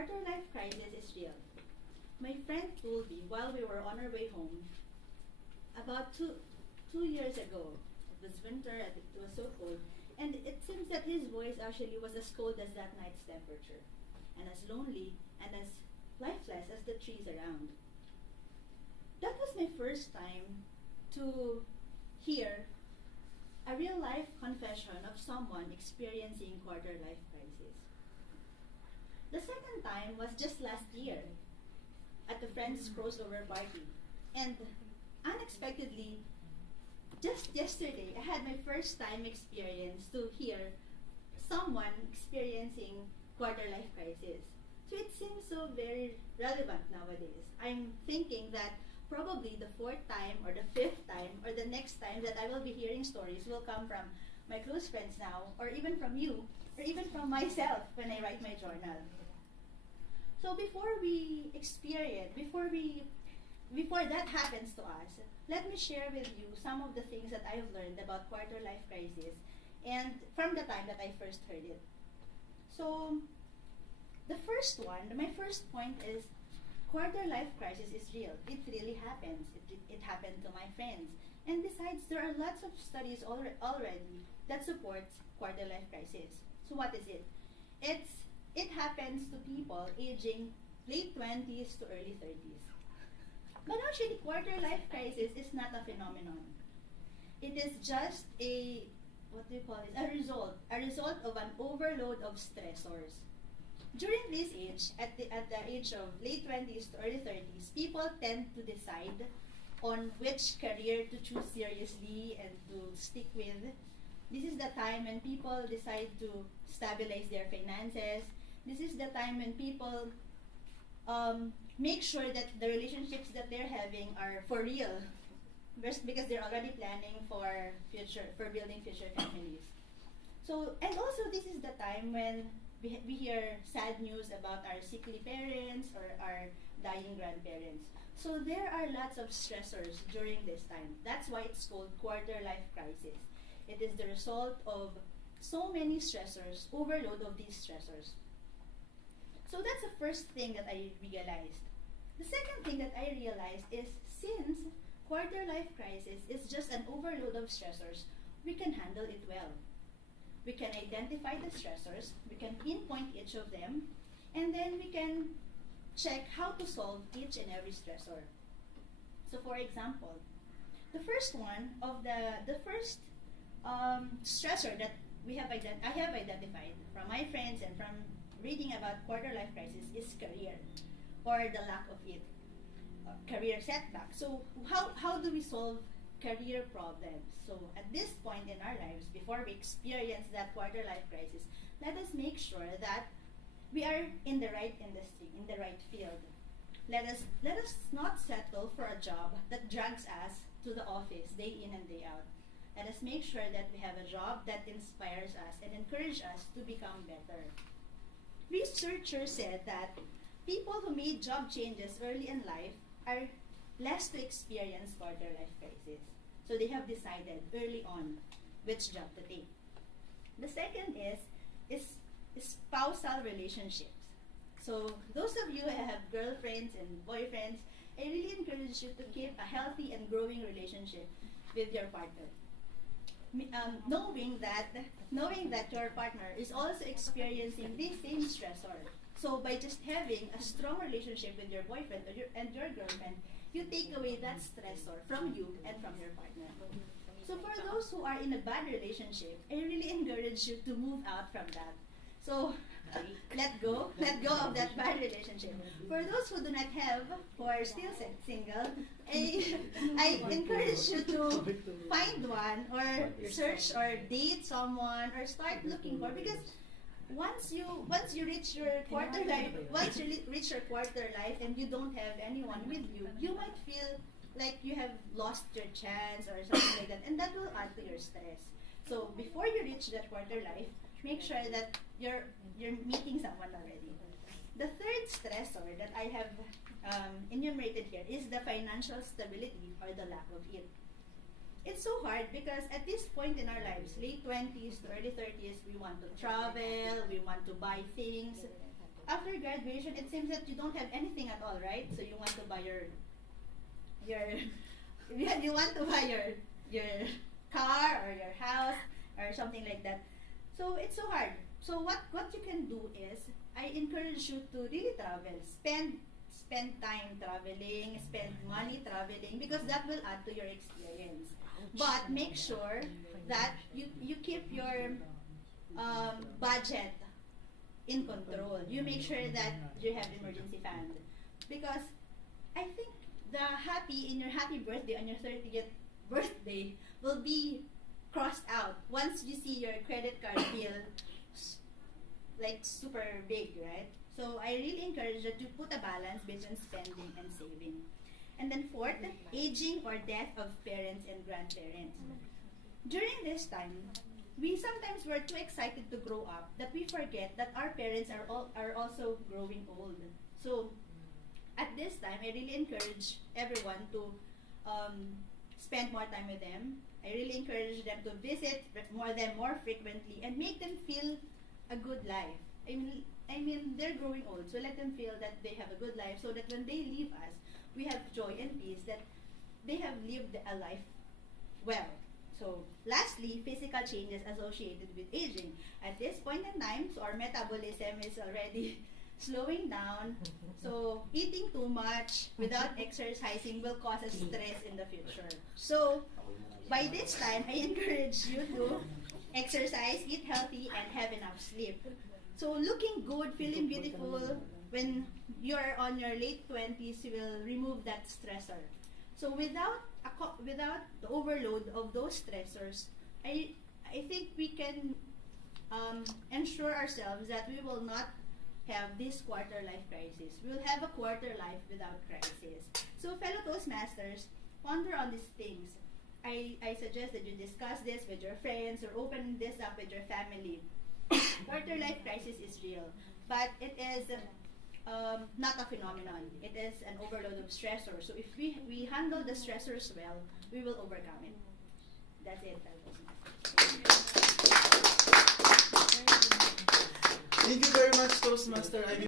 quarter life crisis is real. My friend told me while we were on our way home about two years ago. It was winter and it was so cold. And it seems that his voice actually was as cold as that night's temperature, and as lonely and as lifeless as the trees around. That was my first time to hear a real life confession of someone experiencing quarter life crisis. The second time was just last year at a friend's crossover party. And unexpectedly, just yesterday, I had my first time experience to hear someone experiencing quarter life crisis. So it seems so very relevant nowadays. I'm thinking that probably the fourth time or the fifth time or the next time that I will be hearing stories will come from my close friends now, or even from you, or even from myself when I write my journal. So before that happens to us, let me share with you some of the things that I've learned about quarter life crisis and from the time that I first heard it. So my first point is quarter life crisis is real. It really happens. It happened to my friends. And besides, there are lots of studies already that supports quarter life crisis. So what is it? It happens to people aging late 20s to early 30s. But actually, quarter life crisis is not a phenomenon. It is just a result of an overload of stressors. During this age, at the age of late 20s to early 30s, people tend to decide on which career to choose seriously and to stick with. This is the time when people decide to stabilize their finances. This is the time when people make sure that the relationships that they're having are for real, because they're already planning for building future families. So, and also this is the time when we hear sad news about our sickly parents or our dying grandparents. So there are lots of stressors during this time. That's why it's called quarter life crisis. It is the result of so many stressors, overload of these stressors. So that's the first thing that I realized. The second thing that I realized is, since quarter life crisis is just an overload of stressors, we can handle it well. We can identify the stressors, we can pinpoint each of them, and then we can check how to solve each and every stressor. So for example, the first stressor that I have identified from my friends and from reading about quarter life crisis is career, or the lack of it, career setback. So how do we solve career problems? So at this point in our lives, before we experience that quarter life crisis, let us make sure that we are in the right industry, in the right field. Let us not settle for a job that drags us to the office day in and day out. Let us make sure that we have a job that inspires us and encourages us to become better. Researchers said that people who made job changes early in life are less to experience quarter life crisis. So they have decided early on which job to take. The second is spousal relationships. So those of you who have girlfriends and boyfriends, I really encourage you to keep a healthy and growing relationship with your partner. Knowing that your partner is also experiencing the same stressor. So by just having a strong relationship with your boyfriend and your girlfriend, you take away that stressor from you and from your partner. So for those who are in a bad relationship, I really encourage you to move out from that. So let go of that bad relationship. For those who do not have, who are still single, I encourage you to find one, or search or date someone, or start looking for, because once you reach your quarter life and you don't have anyone with you, you might feel like you have lost your chance or something like that, and that will add to your stress. So before you reach that quarter life, make sure that you're meeting someone already. The third stressor that I have enumerated here is the financial stability, or the lack of it. It's so hard because at this point in our lives, late 20s to early 30s, we want to travel, we want to buy things. after graduation, it seems that you don't have anything at all, right? So you want to buy your you want to buy your car or your house or something like that. So it's so hard. So what you can do is I encourage you to really travel. Spend time traveling, spend money traveling because that will add to your experience. But make sure that you keep your budget in control. You make sure that you have emergency fund because I think in your happy birthday on your 30th birthday will be crossed out once you see your credit card bill like super big, right? So I really encourage that you put a balance between spending and saving. And then fourth, aging or death of parents and grandparents. During this time, we sometimes were too excited to grow up that we forget that our parents are also growing old. So at this time, I really encourage everyone to spend more time with them. I really encourage them to visit more frequently and make them feel a good life. I mean, they're growing old, so let them feel that they have a good life so that when they leave us, we have joy and peace that they have lived a life well. So, lastly, physical changes associated with aging. At this point in time, so our metabolism is already slowing down. So, eating too much without exercising will cause us stress in the future. So, by this time, I encourage you to exercise, eat healthy, and have enough sleep. So, looking good, feeling beautiful, when you're on your late 20s, you will remove that stressor. So, without the overload of those stressors, I think we can ensure ourselves that we will not have this quarter life crisis. We will have a quarter life without crisis. So, fellow Toastmasters, ponder on these things. I suggest that you discuss this with your friends or open this up with your family. Quarter life crisis is real, but it is not a phenomenon. It is an overload of stressors. So if we handle the stressors well, we will overcome it. That's it. Thank you very much, Toastmaster.